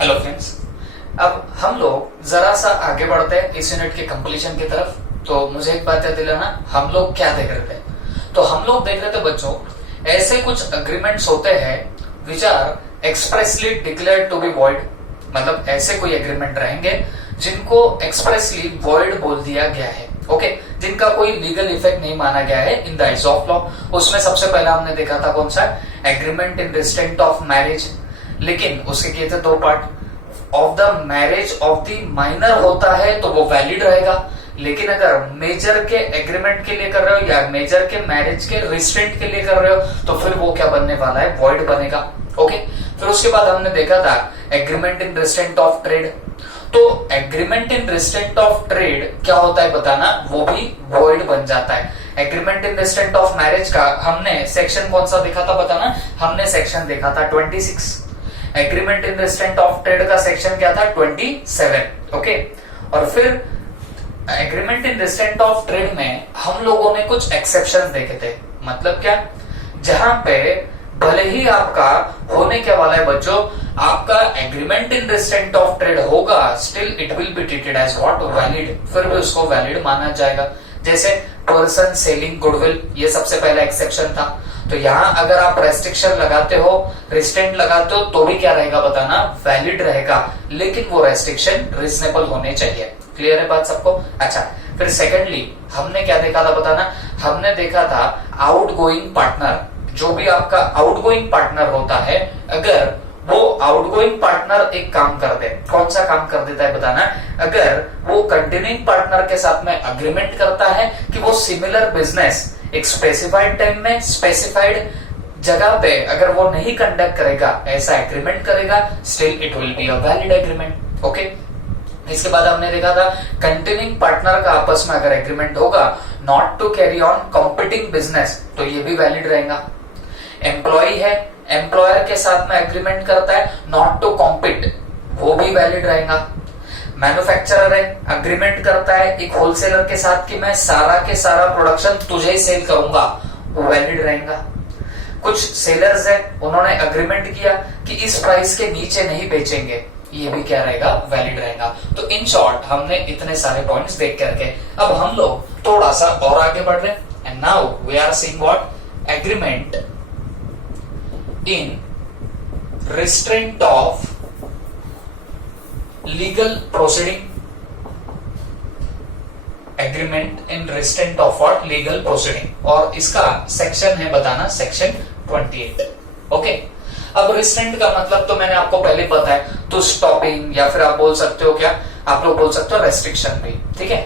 Hello friends, अब हम लोग जरा सा आगे बढ़ते हैं इस यूनिट के कंप्लीशन की तरफ। तो मुझे एक बात याद दिलाना, हम लोग क्या देख रहे थे? तो हम लोग देख रहे थे बच्चों, ऐसे कुछ अग्रीमेंट्स होते हैं which are expressly declared to be void. मतलब ऐसे कोई एग्रीमेंट रहेंगे जिनको एक्सप्रेसली वॉइड बोल दिया गया है, ओके, जिनका कोई लीगल इफेक्ट नहीं माना गया है in the eyes of law. उसमें सबसे पहला हमने देखा था कौन सा? Agreement in restraint of marriage. लेकिन उसके किए थे दो part. Of the marriage of the minor होता है तो वो वैलिड रहेगा, लेकिन अगर मेजर के एग्रीमेंट के लिए कर रहे हो या मेजर के मैरिज के रिस्ट्रेंट के लिए कर रहे हो तो फिर वो क्या बनने वाला है? वॉइड बनेगा। ओके, फिर उसके बाद हमने देखा था agreement in restraint of trade. तो agreement in restraint of trade क्या होता है बताना, वो भी वॉइड बन जाता है। Agreement in restraint of marriage का हमने सेक्शन कौन सा देखा था बताना? हमने सेक्शन देखा था 26। Agreement in restraint of trade का सेक्शन क्या था? 27। ओके, और फिर agreement in restraint of trade में हम लोगों ने कुछ एक्सेप्शंस देखे थे। मतलब क्या? जहां पे भले ही आपका होने क्या वाला है बच्चों, आपका agreement in restraint of trade होगा, still it will be treated as what? Valid. फिर भी उसको वैलिड माना जाएगा। जैसे पर्सन सेलिंग गुडविल, ये सबसे पहला एक्सेप्शन था। तो यहां अगर आप रेस्ट्रिक्शन लगाते हो, रिस्ट्रेंट लगाते हो, तो भी क्या रहेगा बताना? वैलिड रहेगा, लेकिन वो रेस्ट्रिक्शन रीजनेबल होने चाहिए। क्लियर है बात सबको? अच्छा, फिर सेकेंडली हमने क्या देखा था बताना? हमने देखा था आउटगोइंग पार्टनर। जो भी आपका आउटगोइंग पार्टनर होता है, अगर वो आउटगोइंग पार्टनर एक काम कर दे, कौन सा काम कर देता है बताना? अगर वो कंटिन्यूइंग पार्टनर के साथ में अग्रीमेंट करता है कि वो सिमिलर बिजनेस एक स्पेसिफाइड टाइम में स्पेसिफाइड जगह पे अगर वो नहीं कंडक्ट करेगा, ऐसा एग्रीमेंट करेगा, still it will be a valid agreement. Okay, इसके बाद हमने देखा था कंटिन्यूइंग पार्टनर का आपस में अगर एग्रीमेंट होगा not to carry on competing business, तो ये भी वैलिड रहेगा। एम्प्लॉय है, एम्प्लॉयर के साथ में एग्रीमेंट करता है नॉट टू कॉम्पिट, वो भी वैलिड रहेगा। मैन्युफैक्चरर है, अग्रीमेंट करता है एक होलसेलर के साथ कि मैं सारा के सारा प्रोडक्शन तुझे ही सेल करूंगा, वो वैलिड रहेगा। कुछ सेलर्स है, उन्होंने अग्रीमेंट किया कि इस प्राइस के नीचे नहीं बेचेंगे, ये भी क्या रहेगा? वैलिड रहेगा। तो इन शॉर्ट हमने इतने सारे पॉइंट्स देख करके अब हम लोग थोड़ा सा और आगे बढ़ रहे हैं। And now we are seeing what? Agreement in restraint of legal proceeding. Agreement in restraint of what? Legal proceeding. और इसका सेक्शन है बताना सेक्शन 28। ओके, अब रिस्ट्रेंट का मतलब तो मैंने आपको पहले बताया, तो स्टॉपिंग या फिर आप बोल सकते हो क्या? आप लोग बोल सकते हो रेस्ट्रिक्शन भी, ठीक है।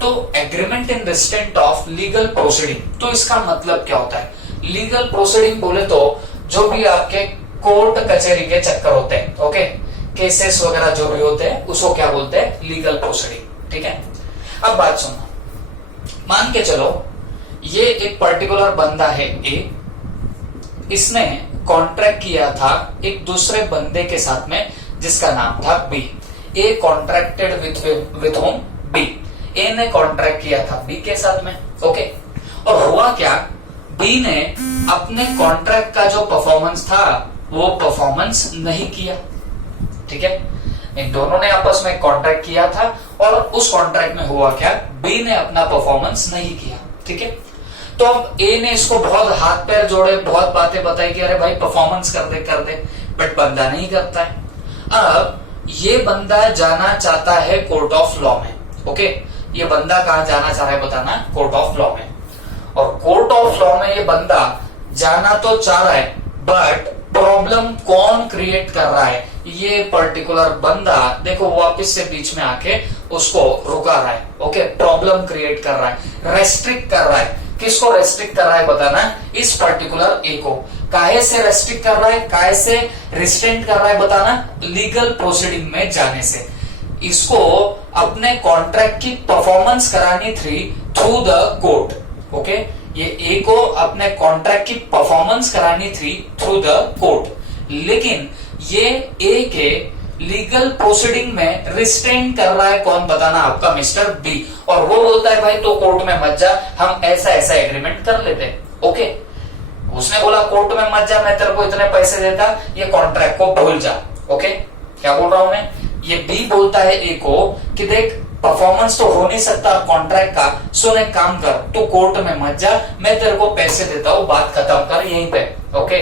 तो agreement in restraint of legal proceeding, तो इसका मतलब क्या होता है? लीगल प्रोसीडिंग बोले तो जो भी आपके कोर्ट कचहरी के चक्कर होते हैं, ओके, केसेस वगैरह जो भी होते हैं, उसको क्या बोलते हैं? लीगल प्रोसीडिंग, ठीक है। अब बात सुनो, मान के चलो ये एक पर्टिकुलर बंदा है ए, इसने कॉन्ट्रैक्ट किया था एक दूसरे बंदे के साथ में जिसका नाम था B. A contracted with whom? B. A ने कॉन्ट्रैक्ट किया था बी के साथ में, ओके। और हुआ क्या? बी ने अपने कॉन्ट्रैक्ट का जो परफॉर्मेंस था वो परफॉर्मेंस नहीं किया, ठीक है। इन दोनों ने आपस में कॉन्ट्रैक्ट किया था और उस कॉन्ट्रैक्ट में हुआ क्या? बी ने अपना परफॉर्मेंस नहीं किया, ठीक है। तो अब ए ने इसको बहुत हाथ पैर जोड़े, बहुत बातें बताई कि अरे भाई परफॉर्मेंस कर दे, बट बंदा नहीं करता है। अब ये बंदा जाना चाहता है कोर्ट ऑफ लॉ में, ओके। ये बंदा कहां जाना चाह रहा है बताना? कोर्ट ऑफ लॉ में। और कोर्ट ऑफ लॉ में ये बंदा जाना तो चाह रहा है, बट प्रॉब्लम कौन क्रिएट कर रहा है? ये पर्टिकुलर बंदा, देखो वापस से बीच में आके उसको रुका रहा है, ओके। प्रॉब्लम क्रिएट कर रहा है, रेस्ट्रिक्ट कर रहा है। किसको रेस्ट्रिक्ट कर रहा है बताना? इस पर्टिकुलर ए को। काहे से रेस्ट्रिक्ट कर रहा है, काहे से रिस्ट्रेंट कर रहा है बताना? लीगल प्रोसीडिंग में जाने से। इसको अपने कॉन्ट्रैक्ट की परफॉर्मेंस करानी थी थ्रू द कोर्ट, ओके। ये ए को अपने कॉन्ट्रैक्ट की परफॉर्मेंस करानी थी थ्रू द कोर्ट, लेकिन ये ए के लीगल प्रोसीडिंग में रिस्ट्रेन कर रहा है कौन बताना? आपका मिस्टर बी। और वो बोलता है भाई तो कोर्ट में मत जा, हम ऐसा ऐसा एग्रीमेंट कर लेते हैं, ओके। उसने बोला कोर्ट में मत जा, मैं तेरे को इतने पैसे देता, ये कॉन्ट्रैक्ट को भूल जा, ओके। क्या बोल रहा हूं मैं, ये बी बोलता है ए को कि देख परफॉर्मेंस तो हो नहीं सकता कॉन्ट्रैक्ट का, सुन एक काम कर, तू कोर्ट में मत जा, मैं तेरे को पैसे देता हूं, बात खत्म कर यहीं पे। ओके,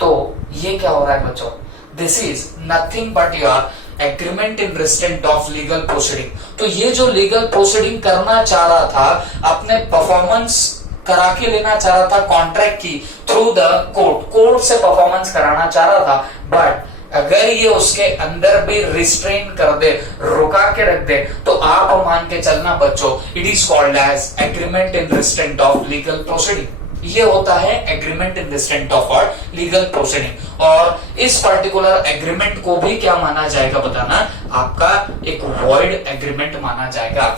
तो ये क्या हो रहा है बच्चों, this is nothing but your agreement in restraint of legal proceeding. तो ये जो लीगल प्रोसीडिंग करना चाह रहा था, अपने परफॉर्मेंस करा के लेना चाह रहा था कॉन्ट्रैक्ट की थ्रू द कोर्ट, कोर्ट से परफॉर्मेंस कराना चाह रहा था, बट अगर ये उसके अंदर भी रिस्ट्रेन कर दे, रुका के रख दे, तो आप मान के चलना बच्चों, it is called as agreement in restraint of legal proceeding. ये होता है एग्रीमेंट इन रिस्ट्रेंट ऑफ और लीगल प्रोसीडिंग। और इस पर्टिकुलर एग्रीमेंट को भी क्या माना जाएगा बताना, आपका एक वॉइड एग्रीमेंट माना जाएगा।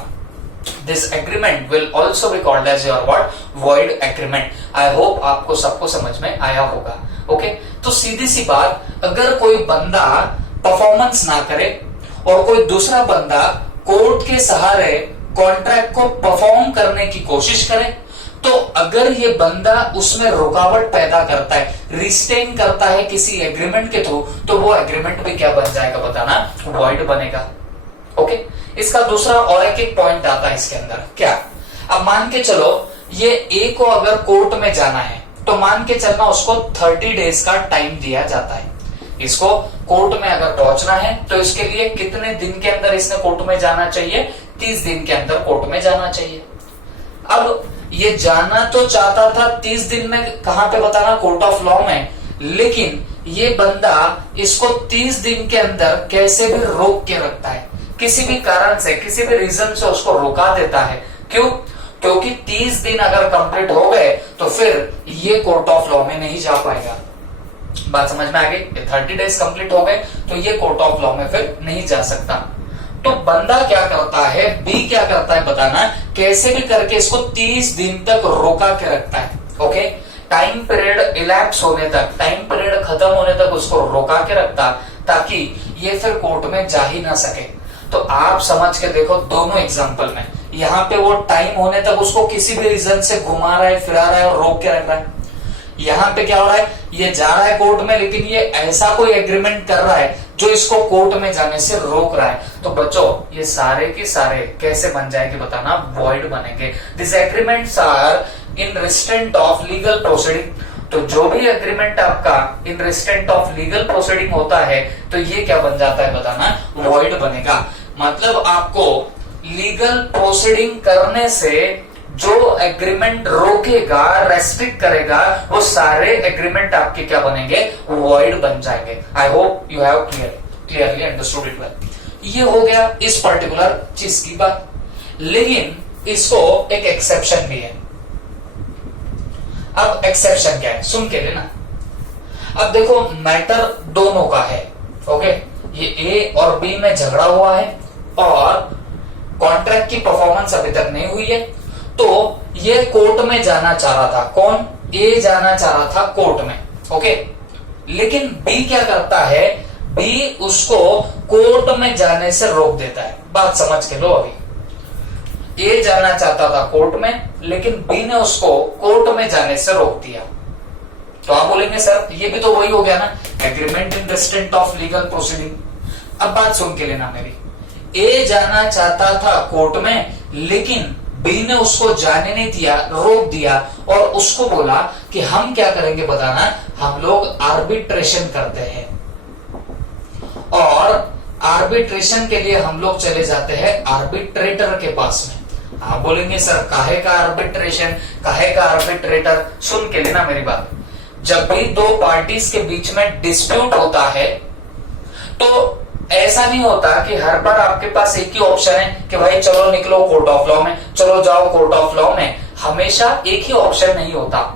This agreement will also be called as your what? Void agreement. I hope आपको सबको समझ में आया होगा। ओके, तो सीधी सी बात, अगर कोई बंदा परफॉर्मेंस ना करे और कोई दूसरा बंदा कोर्ट के सहारे कॉन्ट्रैक्ट को परफॉर्म करने की कोशिश करे, तो अगर ये बंदा उसमें रुकावट पैदा करता है, रिस्टेन करता है किसी एग्रीमेंट के थ्रू, तो वो एग्रीमेंट भी क्या बन जाएगा बताना, वॉइड बनेगा। ओके, इसका दूसरा और एक पॉइंट आता है इसके अंदर, क्या, अब मान के चलो ये ए को अगर कोर्ट में जाना है, तो मान के चलना उसको 30 डेज का टाइम दिया जाता है। इसको कोर्ट में अगर पहुंचना है तो इसके लिए कितने दिन के अंदर इसने कोर्ट में जाना चाहिए, 30 दिन के अंदर कोर्ट में जाना चाहिए। अब ये जाना तो चाहता था 30 दिन में, कहां पे बताना, कोर्ट ऑफ लॉ में, लेकिन ये बंदा इसको 30 दिन के अंदर कैसे भी रोक के रखता है, किसी भी कारण से, किसी भी रीजन से उसको रोका देता है। क्यों, क्योंकि 30 दिन अगर कंप्लीट हो गए तो फिर ये कोर्ट ऑफ लॉ में नहीं जा पाएगा। बात समझ में आ गई, 30 डेज कंप्लीट हो गए तो ये कोर्ट ऑफ लॉ में फिर नहीं जा सकता। तो बंदा क्या करता है, बी क्या करता है बताना, कैसे भी करके इसको 30 दिन तक रोका के रखता है। ओके, टाइम पीरियड इलैप्स होने तक, टाइम पीरियड खत्म होने तक उसको रोका के रखता, ताकि ये फिर कोर्ट में जा ही ना सके। तो आप समझ के देखो दोनों एग्जांपल में, यहाँ पे वो टाइम होने तक उसको किसी भी रीजन से घुमा रहा है, फिरा रहा है और रोक के रख रहा है। यहाँ पे क्या हो रहा है, ये जा रहा है कोर्ट में, लेकिन ये ऐसा कोई एग्रीमेंट कर रहा है जो इसको कोर्ट में जाने से रोक रहा है। तो बच्चों ये सारे के सारे कैसे बन जाएंगे बताना, वॉइड बनेंगे। This agreements are in restraint of legal proceeding. तो जो भी एग्रीमेंट आपका in restraint of legal proceeding होता है, तो ये क्या बन जाता है बताना, वॉइड बनेगा। मतलब आपको लीगल प्रोसीडिंग करने से जो एग्रीमेंट रोकेगा, रेस्ट्रिक्ट करेगा, वो सारे एग्रीमेंट आपके क्या बनेंगे, वॉइड बन जाएंगे। I hope you have clearly understood it well. ये हो गया इस पर्टिकुलर चीज की बात, लेकिन इसको एक एक्सेप्शन भी है। अब एक्सेप्शन क्या है, सुन के लेना। अब देखो मैटर दोनों का है। ओके, ये ए और बी में झगड़ा हुआ है और कॉन्ट्रैक्ट की परफॉर्मेंस अभी तक नहीं हुई है, तो ये कोर्ट में जाना चाह रहा था। कौन, ए जाना चाह रहा था कोर्ट में। ओके, लेकिन बी क्या करता है, बी उसको कोर्ट में जाने से रोक देता है। बात समझ के लो, अभी ए जाना चाहता था कोर्ट में, लेकिन बी ने उसको कोर्ट में जाने से रोक दिया। तो आप बोलेंगे सर ये भी तो वही हो गया ना, agreement in restraint of legal proceeding. अब बात सुन के लेना मेरी, ए जाना चाहता था कोर्ट में, लेकिन बी ने उसको जाने नहीं दिया, रोक दिया और उसको बोला कि हम क्या करेंगे बताना, हम लोग आर्बिट्रेशन करते हैं और आर्बिट्रेशन के लिए हम लोग चले जाते हैं आर्बिट्रेटर के पास में। आप बोलेंगे सर काहे का आर्बिट्रेशन, काहे का आर्बिट्रेटर। सुन के लेना मेरी बात, जब भी दो पार्टीज के बीच में डिस्प्यूट होता है तो ऐसा नहीं होता कि हर बार आपके पास एक ही ऑप्शन है कि भाई चलो निकलो कोर्ट ऑफ लॉ में, चलो जाओ कोर्ट ऑफ लॉ में। हमेशा एक ही ऑप्शन नहीं होता।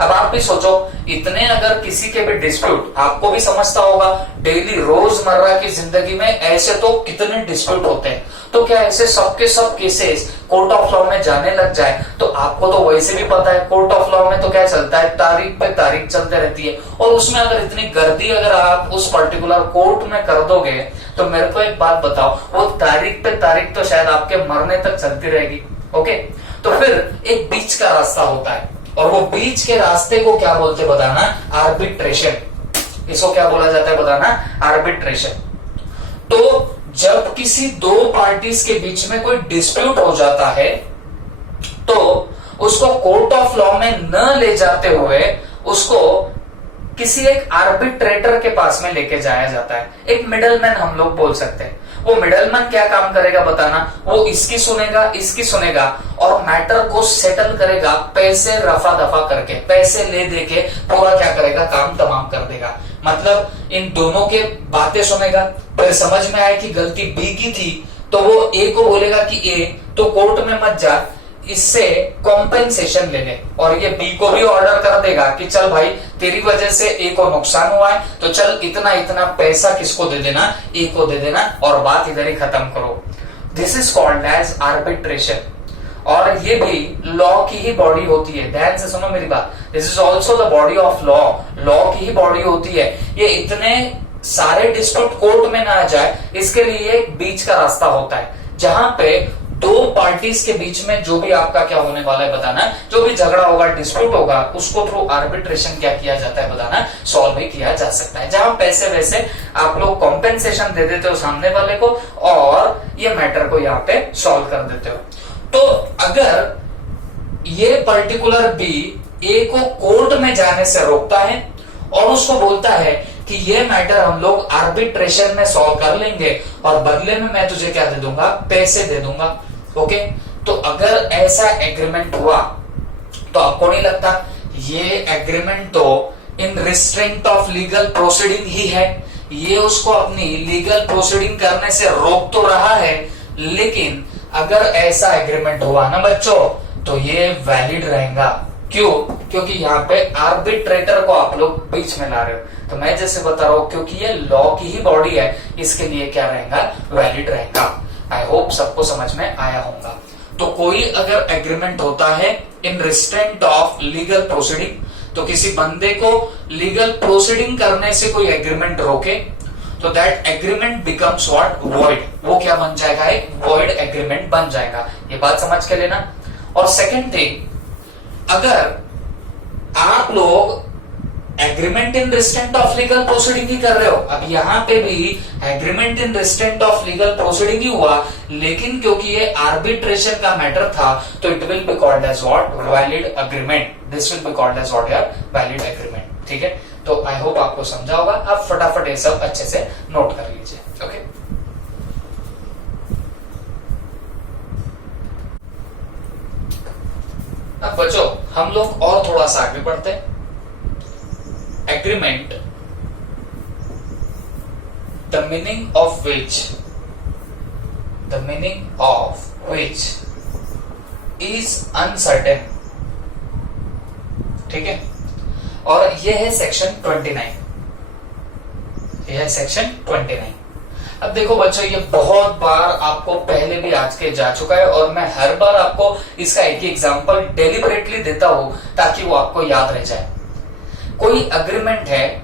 अब आप भी सोचो, इतने अगर किसी के भी डिस्प्यूट, आपको भी समझता होगा डेली रोजमर्रा की जिंदगी में ऐसे तो कितने डिस्प्यूट होते हैं, तो क्या ऐसे सबके सब केसेस कोर्ट ऑफ लॉ में जाने लग जाए, तो आपको तो वैसे भी पता है कोर्ट ऑफ लॉ में तो क्या चलता है, तारीख पे तारीख चलते रहती है, और उसमें अगर इतनी गर्दी अगर आप उस पर्टिकुलर कोर्ट में कर दोगे, तो मेरे को एक बात बताओ, वो तारीख पे तारीख तो शायद आपके मरने तक चलती रहेगी। ओके, तो फिर एक बीच का रास्ता होता है, और वो बीच के रास्ते को क्या बोलते बताना, आर्बिट्रेशन। इसको क्या बोला जाता है बताना, आर्बिट्रेशन। तो जब किसी दो पार्टीज के बीच में कोई डिस्प्यूट हो जाता है तो उसको कोर्ट ऑफ लॉ में न ले जाते हुए उसको किसी एक आर्बिट्रेटर के पास में लेके जाया जाता है। एक मिडलमैन हम लोग बोल सकते हैं। वो मिडलमैन क्या काम करेगा बताना, वो इसकी सुनेगा, इसकी सुनेगा और मैटर को सेटल करेगा, पैसे रफा दफा करके, पैसे ले दे के पूरा क्या करेगा, काम तमाम कर देगा। मतलब इन दोनों के बातें सुनेगा, फिर समझ में आए कि गलती बी की थी तो वो ए को बोलेगा कि ए तो कोर्ट में मत जा, इससे कॉम्पेंसेशन ले ले, और ये बी को भी ऑर्डर कर देगा कि चल भाई तेरी वजह से ए को नुकसान हुआ है तो चल इतना इतना पैसा किसको दे देना, ए को दे देना और बात इधर ही खत्म करो। This is called as arbitration. और ये भी लॉ की ही बॉडी होती है। ध्यान से सुनो मेरी बात, this is also the body of law. Law की ही बॉडी होती है। ये इतने सारे डिस्प्यूट कोर्ट में ना आ जाए इसके लिए एक बीच का रास्ता होता है, जहां पे दो पार्टीज के बीच में जो भी आपका क्या होने वाला है बताना, जो भी झगड़ा होगा, डिस्प्यूट होगा, उसको थ्रू आर्बिट्रेशन क्या किया जाता है बताना, सॉल्व भी किया जा सकता है। जहां पैसे वैसे आप लोग कॉम्पेंसेशन दे देते हो सामने वाले को और ये मैटर को यहाँ पे सॉल्व कर देते हो। तो अगर ये पर्टिकुलर बी ए को कोर्ट में जाने से रोकता है और उसको बोलता है कि ये मैटर हम लोग आर्बिट्रेशन में सॉल्व कर लेंगे और बदले में मैं तुझे क्या दे दूंगा, पैसे दे दूंगा। ओके, तो अगर ऐसा एग्रीमेंट हुआ तो आपको नहीं लगता ये एग्रीमेंट तो इन रिस्ट्रेंट ऑफ लीगल प्रोसीडिंग ही है, ये उसको अपनी लीगल प्रोसीडिंग करने से रोक तो रहा है, लेकिन अगर ऐसा एग्रीमेंट हुआ ना बच्चों तो ये वैलिड रहेगा। क्यों? क्योंकि यहाँ पे आर्बिट्रेटर को आप लोग बीच में ला रहे हो। तो मैं जैसे बता रहा हूं क्योंकि ये लॉ की ही बॉडी है, इसके लिए क्या रहेगा, वैलिड रहेगा। आई होप सबको समझ में आया होगा। तो कोई अगर एग्रीमेंट होता है इन रिस्ट्रेंट ऑफ लीगल प्रोसीडिंग, तो किसी बंदे को लीगल प्रोसीडिंग करने से कोई एग्रीमेंट रोके तो that agreement becomes what, void. वो क्या बन जाएगा, एक वॉइड एग्रीमेंट बन जाएगा। ये बात समझ के लेना। और सेकेंड थिंग, अगर आप लोग agreement in restraint of legal proceeding ही कर रहे हो, अब यहां पे भी agreement in restraint of legal proceeding ही हुआ, लेकिन क्योंकि ये आर्बिट्रेशन का मैटर था तो it will be called as what, valid agreement. This will be called as what, यार, वैलिड एग्रीमेंट। ठीक है, तो आई होप आपको समझा होगा। आप फटाफट ये सब अच्छे से नोट कर लीजिए। ओके, अब बच्चों हम लोग और थोड़ा सा आगे बढ़ते हैं। Agreement, the meaning of which is uncertain. ठीक है, और यह है सेक्शन 29। यह है सेक्शन 29। अब देखो बच्चों, ये बहुत बार आपको पहले भी आज के जा चुका है और मैं हर बार आपको इसका एक ही एग्जांपल डेलिबरेटली देता हूं ताकि वो आपको याद रह जाए। कोई एग्रीमेंट है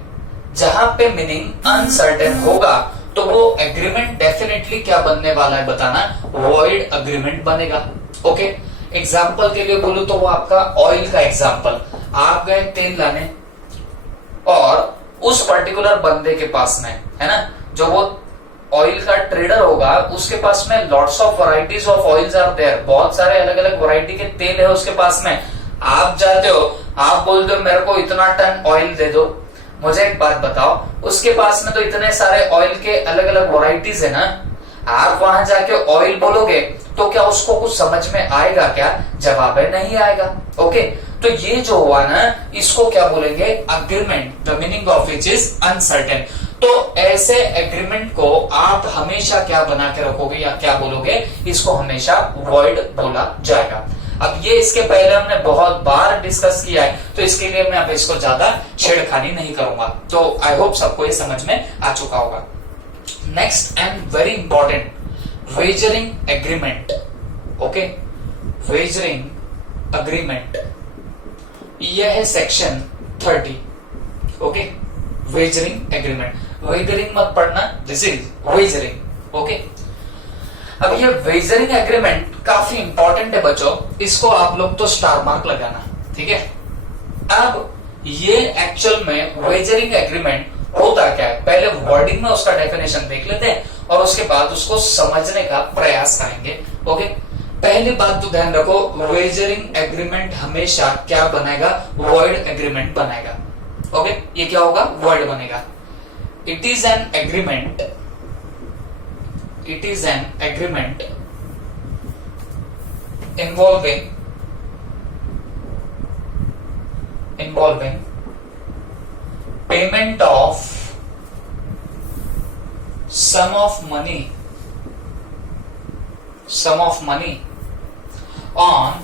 जहां पे मीनिंग अनसर्टेन होगा तो वो एग्रीमेंट डेफिनेटली क्या बनने वाला है बताना, वॉइड एग्रीमेंट बनेगा। ओके, एग्जांपल के लिए बोलूं तो वो आपका ऑयल का एग्जांपल, आप गए तेल लाने और उस पर्टिकुलर बंदे के पास में है ना, जो वो ऑयल का ट्रेडर होगा, उसके पास में lots of varieties of oils are there, बहुत सारे अलग अलग वैरायटी के तेल है उसके पास में। आप जाते हो, आप बोलते हो मेरे को इतना टन ऑयल दे दो। मुझे एक बात बताओ, उसके पास में तो इतने सारे ऑयल के अलग अलग वैरायटीज है ना, आप वहां जाके ऑयल बोलोगे तो क्या उसको कुछ समझ में आएगा क्या? जवाब है नहीं आएगा। ओके, तो ये जो हुआ ना, इसको क्या बोलेंगे, agreement, the meaning of which is uncertain. तो ऐसे एग्रीमेंट को आप हमेशा क्या बना के रखोगे या क्या बोलोगे, इसको हमेशा वॉइड बोला जाएगा। अब ये इसके पहले हमने बहुत बार डिस्कस किया है, तो इसके लिए मैं अब इसको ज्यादा छेड़खानी नहीं करूंगा। तो आई होप सबको ये समझ में आ चुका होगा। Next and very important, wagering agreement. Okay, wagering agreement, यह है section 30। Okay, wagering agreement, wagering मत पढ़ना, दिस इज वेजरिंग। ओके, अब ये वेजरिंग एग्रीमेंट काफी इंपॉर्टेंट है बच्चों, इसको आप लोग तो स्टार मार्क लगाना। ठीक है, अब ये एक्चुअल में वेजरिंग एग्रीमेंट होता क्या है, पहले वर्डिंग में उसका डेफिनेशन देख लेते हैं और उसके बाद उसको समझने का प्रयास करेंगे। ओके, पहली बात तो ध्यान रखो, वेजरिंग एग्रीमेंट हमेशा क्या बनेगा, वॉइड एग्रीमेंट बनेगा। ओके, ये क्या होगा, वॉइड बनेगा। It is an agreement, it is an agreement involving payment of sum of money on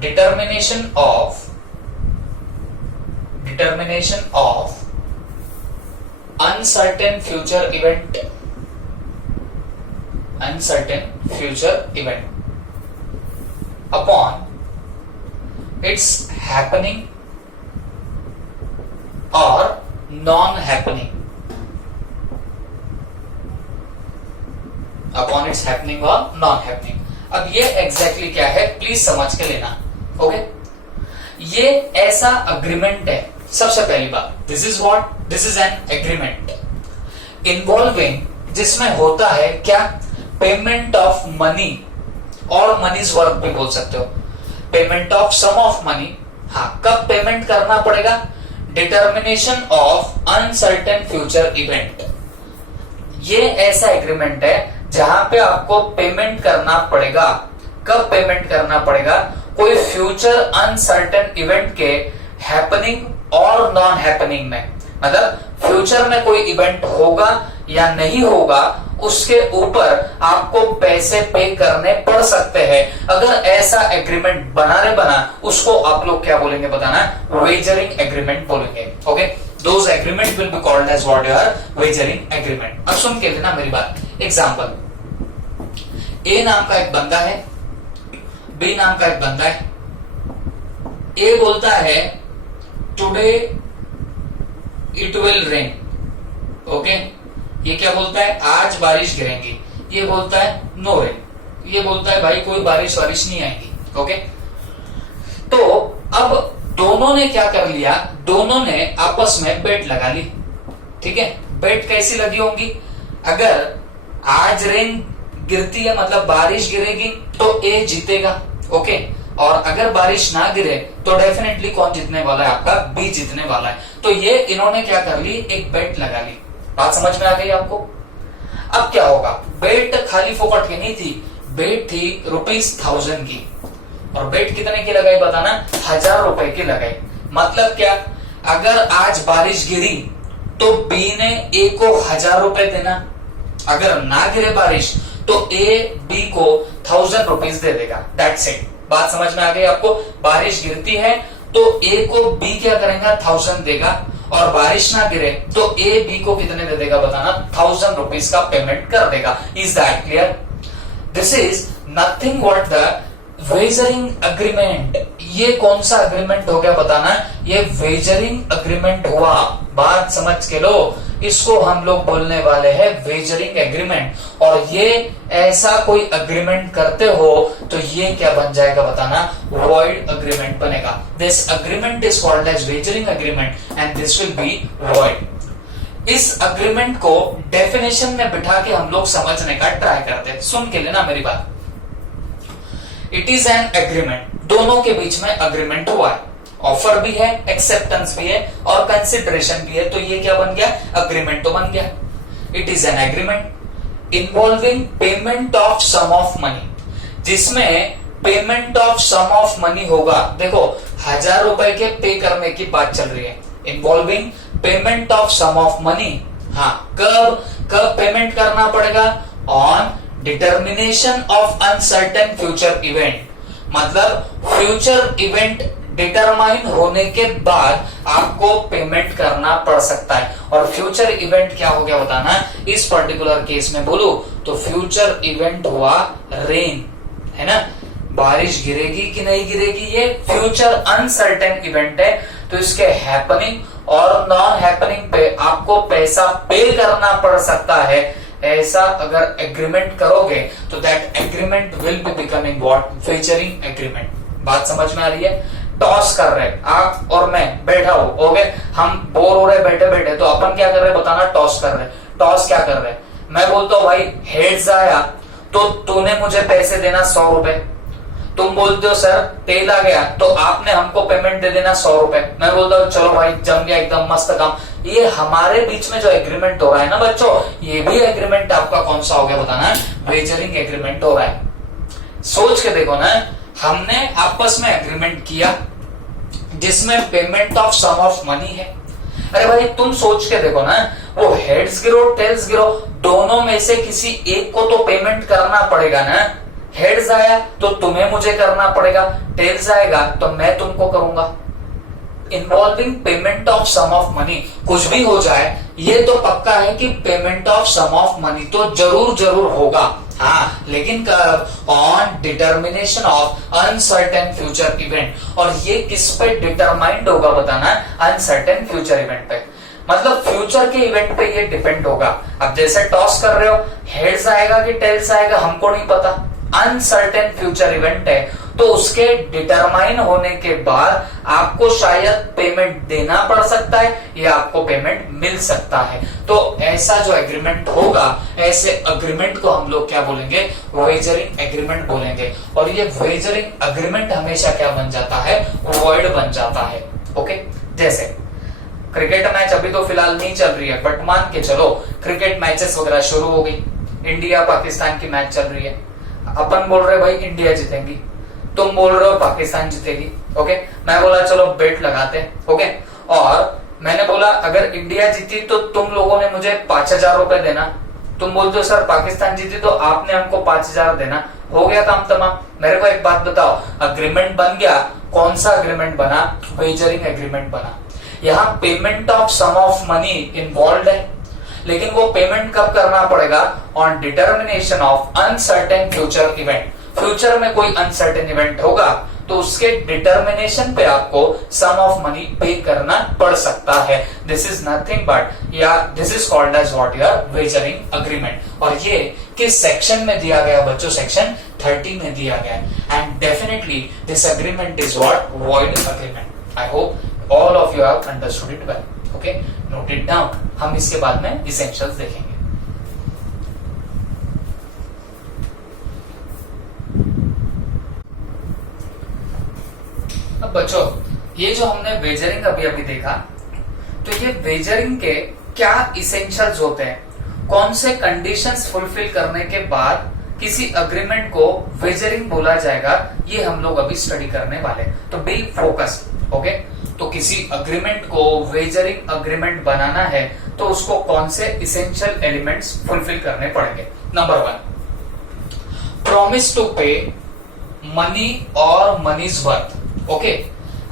determination of uncertain future event upon its happening or non-happening, upon its happening or non-happening। अब ये exactly क्या है, please समझ के लेना। Okay, ये ऐसा agreement है, सबसे पहली बात, this is what, this is an agreement involving, जिसमें होता है क्या, पेमेंट ऑफ मनी, और मनीज वर्क भी बोल सकते हो, payment of sum of money. हाँ, कब पेमेंट करना पड़ेगा, determination of uncertain future event. ये ऐसा एग्रीमेंट है जहां पे आपको पेमेंट करना पड़ेगा। कब पेमेंट करना पड़ेगा, कोई फ्यूचर अनसर्टेन इवेंट के हैपनिंग और नॉन हैपनिंग में, मतलब फ्यूचर में कोई इवेंट होगा या नहीं होगा, उसके ऊपर आपको पैसे पे करने पड़ सकते हैं। अगर ऐसा एग्रीमेंट बना रे बना, उसको आप लोग क्या बोलेंगे बताना, वेजरिंग एग्रीमेंट बोलेंगे। Okay, those agreement will be called as what your wagering agreement. अब सुन के लेना मेरी बात, एग्जांपल, ए नाम का एक बंदा है, बी नाम का एक बंदा है। ए बोलता है today it will rain. Okay, ये क्या बोलता है, आज बारिश गिरेंगी। ये बोलता है नो रेन, ये बोलता है भाई कोई बारिश वारिश नहीं आएगी। ओके, तो अब दोनों ने क्या कर लिया, दोनों ने आपस में बेट लगा ली। ठीक है, बेट कैसी लगी होंगी, अगर आज रेन गिरती है मतलब बारिश गिरेगी तो ए जीतेगा। ओके, और अगर बारिश ना गिरे तो डेफिनेटली कौन जीतने वाला है, आपका बी जीतने वाला है। तो ये इन्होंने क्या कर ली, एक बेट लगा ली। बात समझ में आ गई आपको। अब क्या होगा, बेट खाली फोकट की नहीं थी, बेट थी ₹1000 की, और बेट कितने की लगाई बताना, 1000 रुपए की लगाई। मतलब क्या, अगर आज बारिश गिरी तो बी ने ए को 1000 रुपए देना, अगर ना गिरे बारिश तो ए बी को 1000 रुपीज दे देगा। That's it. बात समझ में आ गई आपको। बारिश गिरती है तो ए को बी क्या करेगा, 1000 देगा, और बारिश ना गिरे तो ए बी को कितने दे देगा बताना, 1000 रुपीज का पेमेंट कर देगा। Is that clear? This is nothing but the wagering agreement. ये कौन सा अग्रीमेंट हो गया बताना, ये वेजरिंग अग्रीमेंट हुआ। बात समझ के लो, इसको हम लोग बोलने वाले हैं वेजरिंग एग्रीमेंट। और ये ऐसा कोई अग्रीमेंट करते हो तो ये क्या बन जाएगा बताना, वॉइड अग्रीमेंट बनेगा। This agreement is called as wagering agreement and this will be void. इस अग्रीमेंट को डेफिनेशन में बिठा के हम लोग समझने का ट्राई करते हैं। सुन के लेना मेरी बात। इट इज एन एग्रीमेंट, दोनों के बीच में अग्रीमेंट हुआ है, ऑफर भी है, एक्सेप्टेंस भी है और कंसिडरेशन भी है। तो ये क्या बन गया, अग्रीमेंट तो बन गया। It is an agreement involving payment of sum of money, जिसमें payment of sum of money होगा। देखो 1000 रुपए के पे करने की बात चल रही है, involving payment of sum of money. हाँ, कब पेमेंट करना पड़ेगा, on determination of uncertain future event. मतलब फ्यूचर इवेंट डिटरमाइन होने के बाद आपको पेमेंट करना पड़ सकता है। और फ्यूचर इवेंट क्या हो गया बताना, इस पर्टिकुलर केस में बोलूं तो फ्यूचर इवेंट हुआ रेन, है ना, बारिश गिरेगी कि नहीं गिरेगी, ये फ्यूचर अनसर्टेन इवेंट है। तो इसके हैपनिंग और नॉन हैपनिंग पे आपको पैसा पे करना पड़ सकता है। ऐसा अगर एग्रीमेंट करोगे तो that agreement will be becoming what, wagering agreement. बात समझ में आ रही है? टॉस कर रहे, आप और मैं बैठा हो गए, हम बोर हो रहे बैठे बैठे, तो अपन क्या कर रहे बताना, टॉस कर रहे। टॉस क्या कर रहे, मैं बोलता हूं भाई हेड्स आया तो तूने मुझे पैसे देना 100 रुपए, तुम बोलते हो सर टेल आ गया तो आपने हमको पेमेंट दे देना 100 रुपए। मैं बोलता हूँ चलो भाई जम गया, एकदम मस्त काम। ये हमारे बीच में जो एग्रीमेंट हो रहा है ना बच्चों, ये भी एग्रीमेंट आपका कौन सा हो गया बताना, वेजरिंग एग्रीमेंट हो रहा है। सोच के देखो ना, हमने आपस में एग्रीमेंट किया जिसमें payment of sum of money है। अरे भाई तुम सोच के देखो ना, वो हेड्स गिरो टेल्स गिरो, दोनों में से किसी एक को तो पेमेंट करना पड़ेगा ना। हेड्स आया तो तुम्हें मुझे करना पड़ेगा, टेल्स आएगा तो मैं तुमको करूंगा। Involving payment of sum of money, कुछ भी हो जाए ये तो पक्का है कि payment of sum of money तो जरूर होगा। हाँ, लेकिन on determination of uncertain future event, और ये किस पे डिटरमाइंड होगा बताना, अनसर्टेन फ्यूचर इवेंट पे। मतलब फ्यूचर के इवेंट पे ये डिपेंड होगा। अब जैसे टॉस कर रहे हो, हेड्स आएगा कि टेल्स आएगा हमको नहीं पता, अनसर्टेन फ्यूचर इवेंट है, तो उसके डिटरमाइन होने के बाद आपको शायद पेमेंट देना पड़ सकता है या आपको पेमेंट मिल सकता है। तो ऐसा जो एग्रीमेंट होगा, ऐसे एग्रीमेंट को हम लोग क्या बोलेंगे, वेजरिंग एग्रीमेंट बोलेंगे। और ये वेजरिंग एग्रीमेंट हमेशा क्या बन जाता है, वॉइड बन जाता है। ओके, जैसे क्रिकेट मैच अभी तो फिलहाल नहीं चल रही है, बट मान के चलो क्रिकेट मैचेस वगैरह शुरू हो गई, इंडिया पाकिस्तान की मैच चल रही है, अपन बोल रहे भाई इंडिया जीतेगी, तुम बोल रहे हो पाकिस्तान जीतेगी। ओके, मैं बोला चलो बेट लगाते हैं। ओके, और मैंने बोला अगर इंडिया जीती तो तुम लोगों ने मुझे 5,000 रुपए देना, तुम बोलते हो सर पाकिस्तान जीती तो आपने हमको 5,000 देना, हो गया काम तमाम। मेरे को एक बात बताओ, अग्रीमेंट बन गया, कौन सा अग्रीमेंट बना, वेजरिंग एग्रीमेंट बना। यहाँ payment of sum of money involve है, लेकिन वो पेमेंट कब करना पड़ेगा, on determination of uncertain future event. Future में कोई अनसर्टेन इवेंट होगा तो उसके डिटर्मिनेशन पे आपको सम ऑफ मनी पे करना पड़ सकता है। दिस इज नथिंग बट, या this is called as what, your wagering agreement. और ये किस सेक्शन में दिया गया बच्चों, सेक्शन 30 में दिया गया है। And definitely this agreement is what, void agreement. I hope all of you have understood it well. Okay, note it down. हम इसके बाद में इसेंशियल्स देखेंगे। अब बच्चों, ये जो हमने वेजरिंग अभी अभी देखा, तो ये वेजरिंग के क्या इसेंशियल्स होते हैं, कौन से कंडीशंस फुलफिल करने के बाद किसी अग्रीमेंट को वेजरिंग बोला जाएगा, ये हम लोग अभी स्टडी करने वाले। तो बी फोकस्ड। ओके, तो किसी अग्रीमेंट को वेजरिंग अग्रीमेंट बनाना है तो उसको कौन से इसेंशियल एलिमेंट्स फुलफिल करने पड़ेंगे। Number 1, promise to pay money और मनीज वर्थ। ओके,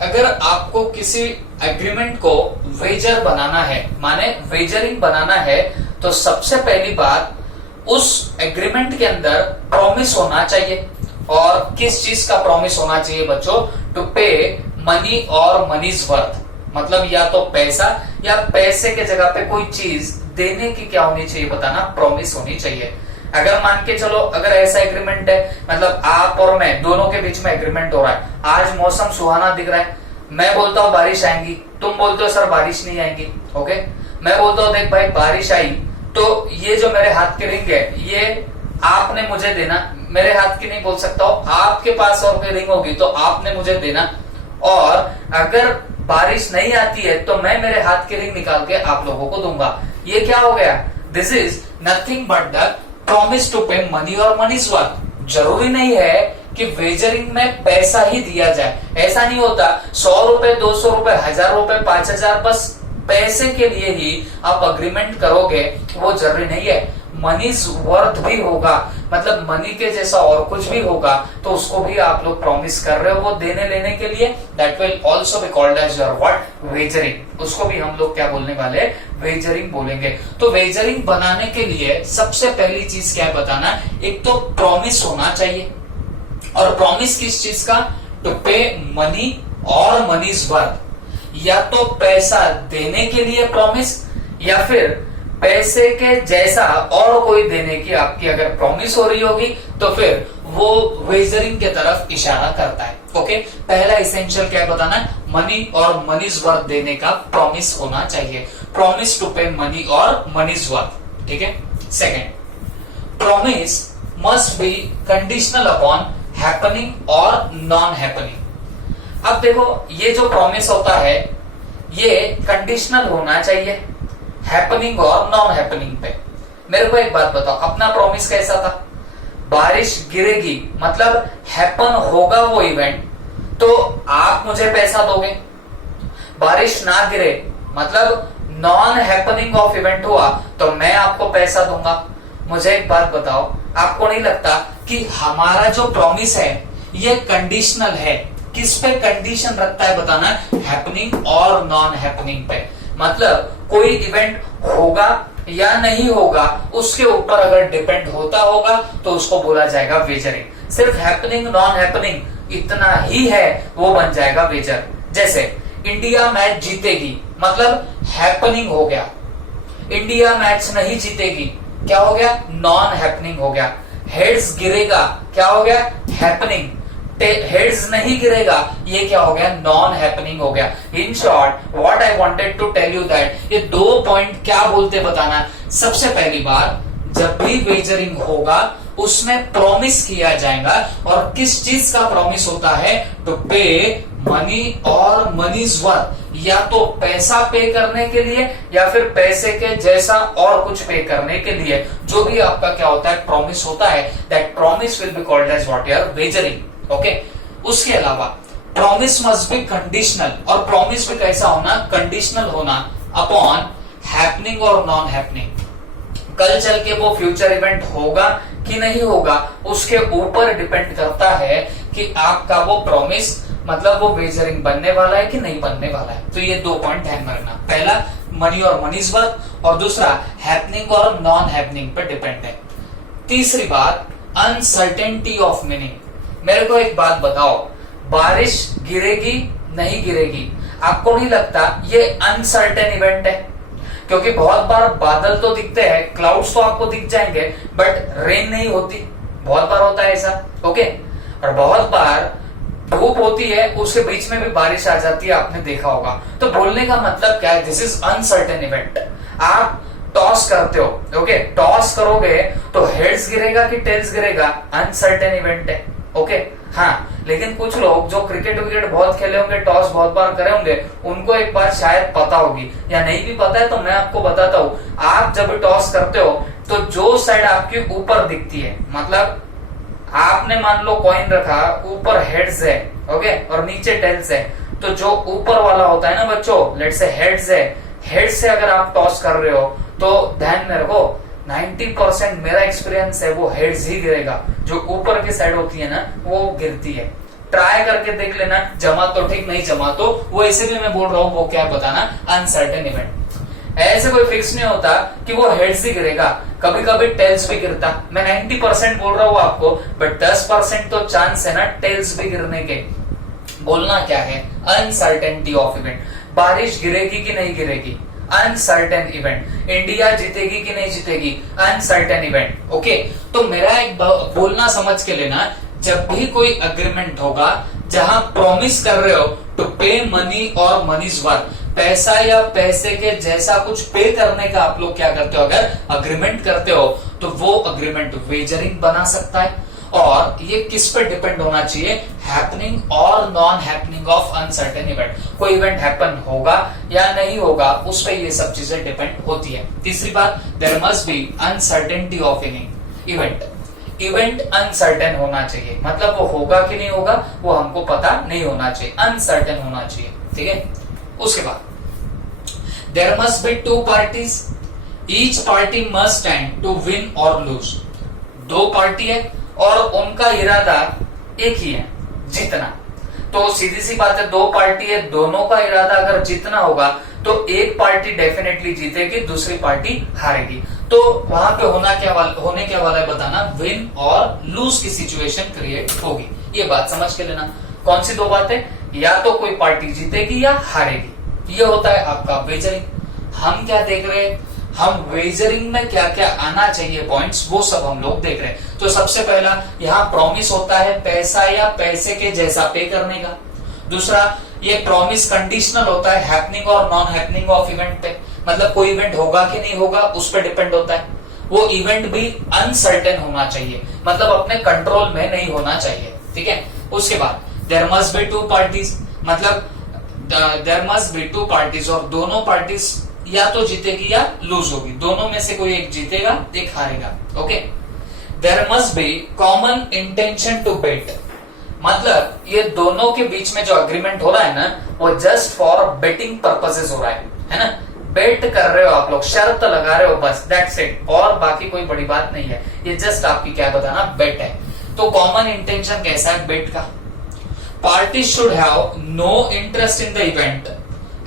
अगर आपको किसी एग्रीमेंट को वेजर बनाना है, माने वेजरिंग बनाना है, तो सबसे पहली बात उस एग्रीमेंट के अंदर प्रॉमिस होना चाहिए। और किस चीज का प्रॉमिस होना चाहिए बच्चों, टू पे मनी और मनीज वर्थ, मतलब या तो पैसा या पैसे के जगह पे कोई चीज देने की क्या होनी चाहिए बताना, प्रॉमिस होनी चाहिए। अगर मान के चलो, अगर ऐसा एग्रीमेंट है, मतलब आप और मैं दोनों के बीच में एग्रीमेंट हो रहा है, आज मौसम सुहाना दिख रहा है, मैं बोलता हूँ बारिश आएगी, तुम बोलते हो सर बारिश नहीं आएगी। ओके, मैं बोलता हूँ देख भाई बारिश आई तो ये जो मेरे हाथ की रिंग है ये आपने मुझे देना, मेरे हाथ की नहीं बोल सकता हूँ, आपके पास और कोई रिंग होगी तो आपने मुझे देना। और अगर बारिश नहीं आती है तो मैं मेरे हाथ की रिंग निकाल के आप लोगों को दूंगा। ये क्या हो गया, this is nothing but the promise to pay money और मनीज वर्थ। जरूरी नहीं है कि वेजरिंग में पैसा ही दिया जाए, ऐसा नहीं होता 100 रुपए 200 रुपए 1000 रुपए 5000 बस पैसे के लिए ही आप अग्रीमेंट करोगे, वो जरूरी नहीं है। मनीज वर्थ भी होगा, मतलब मनी के जैसा और कुछ भी होगा तो उसको भी आप लोग प्रॉमिस कर रहे हो वो देने लेने के लिए, that will also be called as your what, wagering. उसको भी हम लोग क्या बोलने वाले, वेजरिंग बोलेंगे। तो वेजरिंग बनाने के लिए सबसे पहली चीज क्या है बताना, एक तो प्रॉमिस होना चाहिए। और प्रॉमिस किस चीज का, टू पे मनी और मनीज वर्थ, या तो पैसा देने के लिए प्रॉमिस, या फिर पैसे के जैसा और कोई देने की आपकी अगर प्रॉमिस हो रही होगी तो फिर वो वेजरिंग के तरफ इशारा करता है। ओके, पहला इसेंशियल क्या बताना है, मनी और मनीज वर्थ देने का प्रॉमिस होना चाहिए, प्रॉमिस टू पे मनी और मनीज वर्थ। ठीक है। Second, promise must be conditional upon happening और नॉन हैपनिंग। अब देखो, ये जो प्रॉमिस होता है ये कंडीशनल होना चाहिए हैपनिंग और नॉन हैपनिंग पे। मेरे को एक बात बताओ, अपना प्रॉमिस कैसा था, बारिश गिरेगी मतलब हैपन होगा वो इवेंट तो आप मुझे पैसा दोगे, बारिश ना गिरे मतलब नॉन हैपनिंग ऑफ इवेंट हुआ तो मैं आपको पैसा दूंगा। मुझे एक बात बताओ, आपको नहीं लगता कि हमारा जो प्रॉमिस है ये कंडीशनल है, किस पे कंडीशन रखता है बताना, हैपनिंग और नॉन हैपनिंग पे। मतलब कोई इवेंट होगा या नहीं होगा उसके ऊपर अगर डिपेंड होता होगा तो उसको बोला जाएगा वेजरिंग। सिर्फ हैपनिंग नॉन हैपनिंग इतना ही है वो बन जाएगा वेजर। जैसे इंडिया मैच जीतेगी मतलब हैपनिंग हो गया, इंडिया मैच नहीं जीतेगी क्या हो गया, नॉन हैपनिंग हो गया। हेड्स गिरेगा क्या हो गया, हैपनिंग। हेड्स नहीं गिरेगा ये क्या हो गया, नॉन हैपनिंग हो गया। In short what I wanted to tell you that ये दो पॉइंट क्या बोलते बताना। सबसे पहली बार जब भी वेजरिंग होगा उसमें प्रॉमिस किया जाएगा, और किस चीज का प्रॉमिस होता है, टू पे मनी और मनीज वर्थ, या तो पैसा पे करने के लिए या फिर पैसे के जैसा और कुछ पे करने के लिए। जो भी आपका क्या होता है प्रॉमिस होता है, that promise will be called as what your wagering. Okay, उसके अलावा प्रॉमिस मस्ट बी कंडीशनल, और प्रॉमिस भी कैसा होना, कंडीशनल होना अपॉन हैपनिंग और नॉन हैपनिंग। कल चल के वो फ्यूचर इवेंट होगा कि नहीं होगा उसके ऊपर डिपेंड करता है कि आपका वो प्रॉमिस मतलब वो वेजरिंग बनने वाला है कि नहीं बनने वाला है। तो ये दो पॉइंट ध्यान में रखना, पहला मनी और मनीज वर्थ, और दूसरा हैपनिंग और नॉन हैपनिंग पे डिपेंड है। तीसरी बात, अनसर्टेनिटी ऑफ मीनिंग। मेरे को एक बात बताओ, बारिश गिरेगी नहीं गिरेगी, आपको नहीं लगता ये अनसर्टेन इवेंट है? क्योंकि बहुत बार बादल तो दिखते हैं, क्लाउड्स तो आपको दिख जाएंगे, बट रेन नहीं होती। बहुत बार होता है ऐसा। ओके, और बहुत बार धूप होती है उसके बीच में भी बारिश आ जाती है, आपने देखा होगा। तो बोलने का मतलब क्या है, दिस इज अनसर्टेन इवेंट। आप टॉस करते हो, ओके, टॉस करोगे तो हेड्स गिरेगा कि टेल्स गिरेगा, अनसर्टेन इवेंट है। ओके, हाँ, लेकिन कुछ लोग जो क्रिकेट विकेट बहुत खेले होंगे, टॉस बहुत बार करे होंगे, उनको एक बार शायद पता होगी, या नहीं भी पता है तो मैं आपको बताता हूँ। आप जब टॉस करते हो तो जो साइड आपके ऊपर दिखती है, मतलब आपने मान लो कॉइन रखा, ऊपर हेड्स है, ओके, और नीचे टेल्स है, तो जो ऊपर वाला होता है ना बच्चों, लेट्स से हेड्स है, हेड से अगर आप टॉस कर रहे हो तो ध्यान में रखो 90% मेरा एक्सपीरियंस है वो हेड्स ही गिरेगा। जो ऊपर की साइड होती है ना वो गिरती है। ट्राई करके देख लेना, जमा तो ठीक, नहीं जमा तो वो ऐसे भी मैं बोल रहा हूँ वो क्या बताना, अनसर्टेन इवेंट। ऐसे कोई फिक्स नहीं होता कि वो हेड्स ही गिरेगा, कभी कभी टेल्स भी गिरता। मैं 90% बोल रहा हूँ आपको, बट 10% तो चांस है ना टेल्स भी गिरने के। बोलना क्या है, अनसर्टेनिटी ऑफ इवेंट। बारिश गिरेगी कि नहीं गिरेगी, अनसर्टेन इवेंट। इंडिया जीतेगी कि नहीं जीतेगी, अनसर्टेन इवेंट। ओके, तो मेरा एक बोलना समझ के लेना, जब भी कोई अग्रीमेंट होगा जहां प्रॉमिस कर रहे हो टू पे मनी और मनीज वर्थ, पैसा या पैसे के जैसा कुछ पे करने का आप लोग क्या करते हो, अगर अग्रीमेंट करते हो तो वो अग्रीमेंट वेजरिंग बना सकता है। और ये किस पे डिपेंड होना चाहिए, हैपनिंग और non happening of uncertain event. कोई इवेंट हैपन होगा या नहीं होगा उस पे ये सब चीजें डिपेंड होती है। तीसरी बात, there must be uncertainty of any event. Event uncertain होना चाहिए, मतलब वो होगा कि नहीं होगा वो हमको पता नहीं होना चाहिए, अनसर्टेन होना चाहिए। ठीक है, उसके बाद there must be two parties, each party must stand to win और लूज। दो पार्टी है और उनका इरादा एक ही है, जीतना। तो सीधी सी बात है, दो पार्टी है, दोनों का इरादा अगर जीतना होगा तो एक पार्टी डेफिनेटली जीतेगी, दूसरी पार्टी हारेगी। तो वहां पे होने क्या वाला है बताना, विन और लूज की सिचुएशन क्रिएट होगी। ये बात समझ के लेना। कौन सी दो बातें, या तो कोई पार्टी जीतेगी या हारेगी, ये होता है आपका वेजरिंग। हम क्या देख रहे हैं, हम वेजरिंग में क्या क्या आना चाहिए पॉइंट्स, वो सब हम लोग देख रहे हैं। तो सबसे पहला यहाँ प्रॉमिस होता है पैसा या पैसे के जैसा पे करने का। दूसरा, ये प्रॉमिस कंडीशनल होता है हैपनिंग और नॉन हैपनिंग ऑफ इवेंट पे, मतलब कोई इवेंट होगा कि नहीं होगा उस पर डिपेंड होता है। वो इवेंट भी अनसर्टेन होना चाहिए, मतलब अपने कंट्रोल में नहीं होना चाहिए, ठीक है। उसके बाद there must be two parties, मतलब there must be two parties, और दोनों पार्टीज या तो जीतेगी या लूज होगी, दोनों में से कोई एक जीतेगा एक हारेगा, okay. There must be common intention to bet, मतलब ये दोनों के बीच में जो अग्रीमेंट हो रहा है ना, वो जस्ट फॉर बेटिंग पर्पसेस हो रहा है ना। बेट कर रहे हो आप लोग, शर्त लगा रहे हो, बस दैट्स इट, और बाकी कोई बड़ी बात नहीं है, ये जस्ट आपकी क्या बताना बेट है। तो कॉमन इंटेंशन कैसा है बेट का? Party should have no interest in the event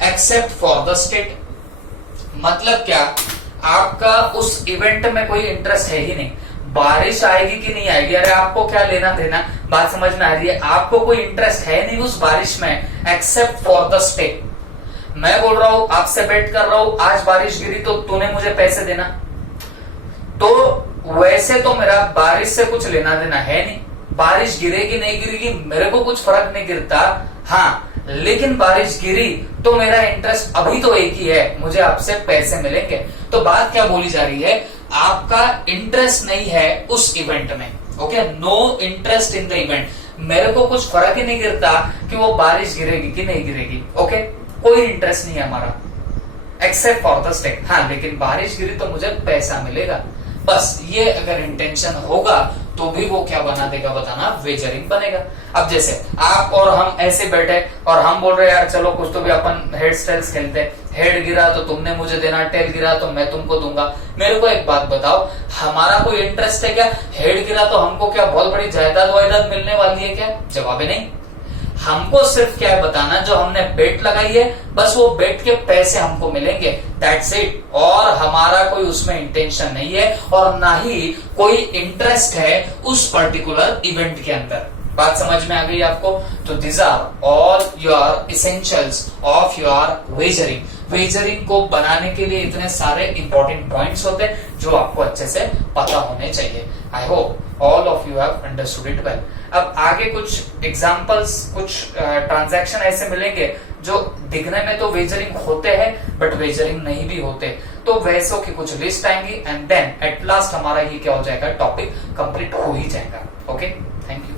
except for the state, मतलब क्या, आपका उस इवेंट में कोई इंटरेस्ट है ही नहीं, बारिश आएगी कि नहीं आएगी, अरे आपको क्या लेना देना, बात समझ में आ रही है? आपको कोई इंटरेस्ट है नहीं उस बारिश में एक्सेप्ट फॉर द स्टे। मैं बोल रहा हूं, आपसे बेट कर रहा हूं, आज बारिश गिरी तो तूने मुझे पैसे देना, तो वैसे तो मेरा बारिश से कुछ लेना देना है नहीं, बारिश गिरेगी नहीं गिरेगी मेरे को कुछ फर्क नहीं गिरता, हाँ, लेकिन बारिश गिरी तो मेरा इंटरेस्ट अभी तो एक ही है, मुझे आपसे पैसे मिलेंगे। तो बात क्या बोली जा रही है, आपका इंटरेस्ट नहीं है उस इवेंट में, okay, no interest in the event, मेरे को कुछ फर्क ही नहीं गिरता कि वो बारिश गिरेगी कि नहीं गिरेगी, ओके, कोई इंटरेस्ट नहीं है हमारा एक्सेप्ट फॉर द स्टेट, हाँ, लेकिन बारिश गिरी तो मुझे पैसा मिलेगा, बस ये अगर इंटेंशन होगा तो भी वो क्या बना देगा बताना, वेजरिंग बनेगा। अब जैसे आप और हम ऐसे बैठे और हम बोल रहे यार चलो कुछ तो भी अपन हेड स्टाइल्स खेलते हैं, हेड गिरा तो तुमने मुझे देना, टेल गिरा तो मैं तुमको दूंगा। मेरे को एक बात बताओ, हमारा कोई इंटरेस्ट है क्या? हेड गिरा तो हमको क्या बहुत बड़ी जायदाद वायदाद मिलने वाली है क्या? जवाब है नहीं। हमको सिर्फ क्या है बताना, जो हमने बेट लगाई है बस वो बेट के पैसे हमको मिलेंगे, दैट्स इट, और हमारा कोई उसमें इंटेंशन नहीं है और ना ही कोई इंटरेस्ट है उस पर्टिकुलर इवेंट के अंदर। बात समझ में आ गई आपको? तो this are all your essentials of your wagering. Wagering को बनाने के लिए इतने सारे इंपॉर्टेंट पॉइंट्स होते हैं जो आपको अच्छे से पता होने चाहिए। I hope all of you have understood it well. अब आगे कुछ एग्जांपल्स, कुछ ट्रांजैक्शन ऐसे मिलेंगे जो दिखने में तो वेजरिंग होते हैं बट वेजरिंग नहीं भी होते, तो वैसों की कुछ लिस्ट आएंगी एंड देन एट लास्ट हमारा ये क्या हो जाएगा, टॉपिक कंप्लीट हो ही जाएगा। Okay, thank you.